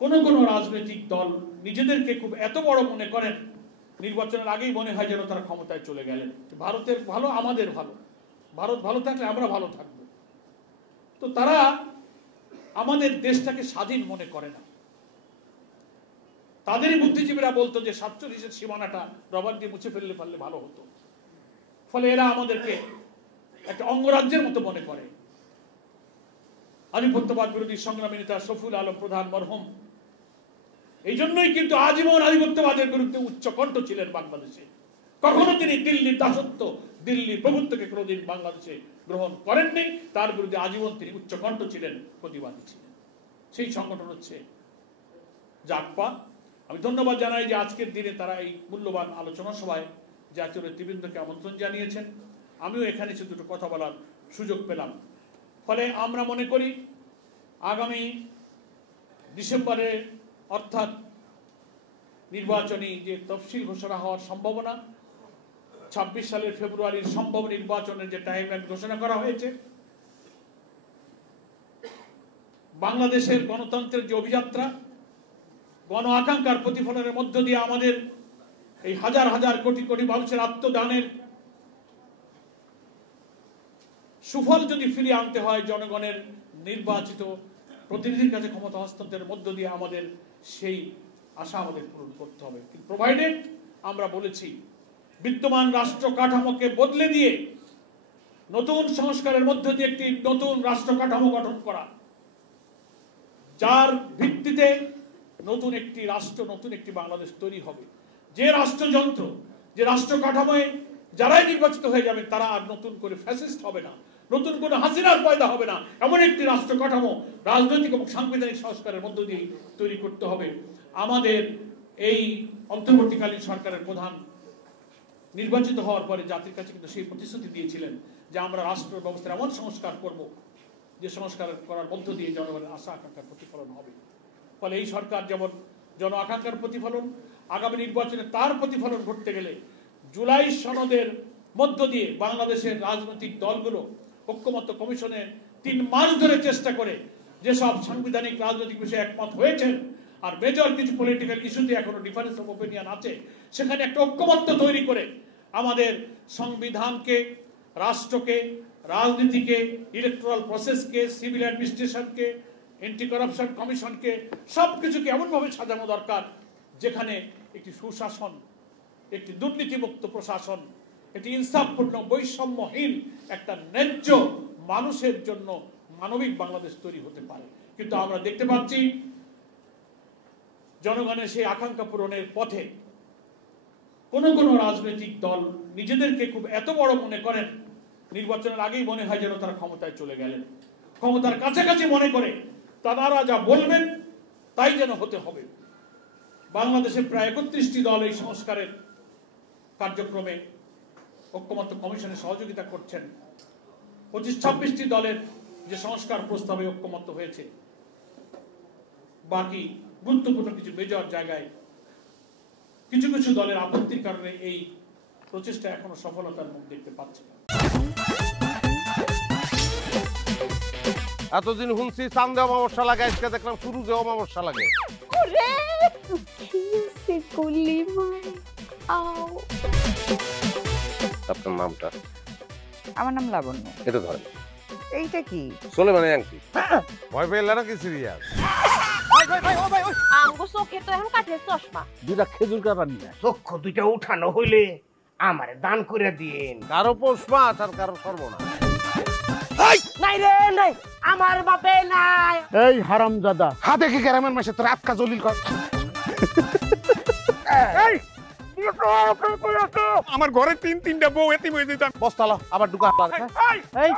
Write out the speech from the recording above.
কোন কোন রাজনৈতিক দল নিজেদেরকে খুব এত বড় মনে করেন, নির্বাচনের আগেই মনে হয় যেন তারা ক্ষমতায় চলে গেলেন। ভারতের ভালো আমাদের ভালো, ভারত ভালো থাকলে আমরা ভালো থাকব। তো তারা আমাদের দেশটাকে স্বাধীন মনে করে না। তাদেরই বুদ্ধিজীবীরা বলতো যে 47-এর সীমানাটা রবার দিয়ে মুছে ফেললে পারলে ভালো হতো। ফলে এরা আমাদেরকে একটা অঙ্গরাজ্যের মতো মনে করে। আধিপত্যবাদ বিরোধী সংগ্রামী নেতা শফিউল আলম প্রধান মরহুম এই জন্যই কিন্তু আজীবন আধিপত্যবাদের বিরুদ্ধে উচ্চ কণ্ঠ ছিলেন বাংলাদেশে। কখনো তিনি দিল্লির দাসত্ব, দিল্লির প্রভুত্বকে কোনোদিন বাংলাদেশে গ্রহণ করেননি। তার বিরুদ্ধে আজীবন তিনি উচ্চ কণ্ঠ ছিলেন, প্রতিবাদী ছিলেন। সেই সংগঠন হচ্ছে জাগপা। আমি ধন্যবাদ জানাই যে আজকের দিনে তারা এই মূল্যবান আলোচনা সভায় জাতীয় নেতৃবৃন্দকে আমন্ত্রণ জানিয়েছেন। আমিও এখানে এসে দুটো কথা বলার সুযোগ পেলাম। ফলে আমরা মনে করি আগামী ডিসেম্বরে অর্থাৎ নির্বাচনী যে তফসিল ঘোষণা হওয়ার সম্ভাবনা, 26 সালের ফেব্রুয়ারির সম্ভব নির্বাচনের যে টাইমলাইন ঘোষণা করা হয়েছে, বাংলাদেশের গণতন্ত্রের যে অভিযাত্রা, গণ আকাঙ্ক্ষার প্রতিফলনের মধ্য দিয়ে আমাদের এই হাজার হাজার কোটি কোটি মানুষের আত্মদানের সুফল যদি ফিরিয়ে আনতে হয়, জনগণের নির্বাচিত প্রতিনিধির কাছে ক্ষমতা হস্তান্তরের মধ্য দিয়ে আমাদের সেই আশা আমাদের পূরণ করতে হবে। প্রোভাইডেড আমরা বলেছি বিদ্যমান রাষ্ট্র কাঠামোকে বদলে দিয়ে নতুন সংস্কারের মধ্য দিয়ে একটি নতুন রাষ্ট্র কাঠামো গঠন করা, যার ভিত্তিতে নতুন একটি রাষ্ট্র, নতুন একটি বাংলাদেশ তৈরি হবে। যে রাষ্ট্রযন্ত্র, যে রাষ্ট্র কাঠামোয় যারাই নির্বাচিত হয়ে যাবেন তারা আর নতুন করে ফ্যাসিস্ট হবে না, নতুন কোনো হাসিনার পয়দা হবে না, এমন একটি রাষ্ট্র কাঠামো রাজনৈতিক এবং সাংবিধানিক সংস্কারের মধ্য দিয়ে তৈরি করতে হবে। আমাদের এই অন্তর্বর্তীকালীন সরকারের প্রধান নির্বাচিত হওয়ার পরে জাতির কাছে কিন্তু সেই প্রতিশ্রুতি দিয়েছিলেন যে আমরা রাষ্ট্র ব্যবস্থার এমন সংস্কার করব যে সংস্কার করার মধ্য দিয়ে জনগণের আশা আকাঙ্ক্ষার প্রতিফলন হবে। ফলে এই সরকার যেমন জন আকাঙ্ক্ষার প্রতিফলন, আগামী নির্বাচনে তার প্রতিফলন ঘটতে গেলে জুলাই সনদের মধ্য দিয়ে বাংলাদেশের রাজনৈতিক দলগুলো ঐক্যমত্য কমিশনে 3 মাস ধরে চেষ্টা করে যেসব সাংবিধানিক রাজনৈতিক বিষয়ে একমত হয়েছেন, আর মেজর কিছু পলিটিক্যাল ইস্যুতে এখনো ডিফারেন্স অফ ওপিনিয়ন আছে, সেখানে একটা ঐক্যমত্য তৈরি করে আমাদের সংবিধানকে, রাষ্ট্রকে, রাজনীতিকে, ইলেকট্রাল প্রসেসকে, সিভিল অ্যাডমিনিস্ট্রেশনকে, এন্টি করাপশন কমিশনকে, সবকিছুকে এমনভাবে সাজানো দরকার যেখানে একটি সুশাসন, একটি দুর্নীতিমুক্ত প্রশাসন, একটি ইনসাফপূর্ণ বৈষম্যহীন একটা ন্যায্য মানুষের জন্য মানবিক বাংলাদেশ তৈরি হতে পারে। কিন্তু আমরা দেখতে পাচ্ছি জনগণের সেই আকাঙ্ক্ষা পূরণের পথে কোন কোন রাজনৈতিক দল নিজেদেরকে খুব এত বড় মনে করেন, নির্বাচনের আগেই মনে হয় যেন তারা ক্ষমতায় চলে গেলেন। ক্ষমতার কাছাকাছি মনে করে তারা যা বলবেন তাই যেন হতে হবে। বাংলাদেশে প্রায় 31টি দল এই সংস্কারের কার্যক্রমে ঐক্যমত্য কমিশনে সহযোগিতা করছেন। 25-26টি দলের যে সংস্কার প্রস্তাবে ঐক্যমত্য হয়েছে, বাকি গুরুত্বপূর্ণ কিছু মেজর জায়গায় কিছু কিছু দলের আপত্তির কারণে এই প্রচেষ্টা এখনো সফলতার মুখ দেখতে পাচ্ছে না। এতদিন শুনছি চান্দে অমাবস্যা লাগে, আজকে দেখলাম সূর্যে অমাবস্যা লাগে। আপনার নামটা? আমার নাম লাবণ্য। এটা ধরেন। এইটা কি? চলে মানে আংটি। ভয় পেলে নাকি সিরিয়াস? আমগো চোখে তো এখন কাঠের চশমা। দুটা খেজুর কাটা নিয়ে চক্ষু দুইটা উঠানো হইলে আমারে দান করে দিন। কারো পৌষ মাস আর কারো সর্বনাশ। নাই রে নাই, আমার বাপে নাই। এই হারামজাদা, হাতে কি গ্রামের মাসে তোর আটকা জলিল কর। আমার ঘরে 3-3টা বউ এতিম হয়ে যেতাম। বস্তালা আবার ঢুকা। এই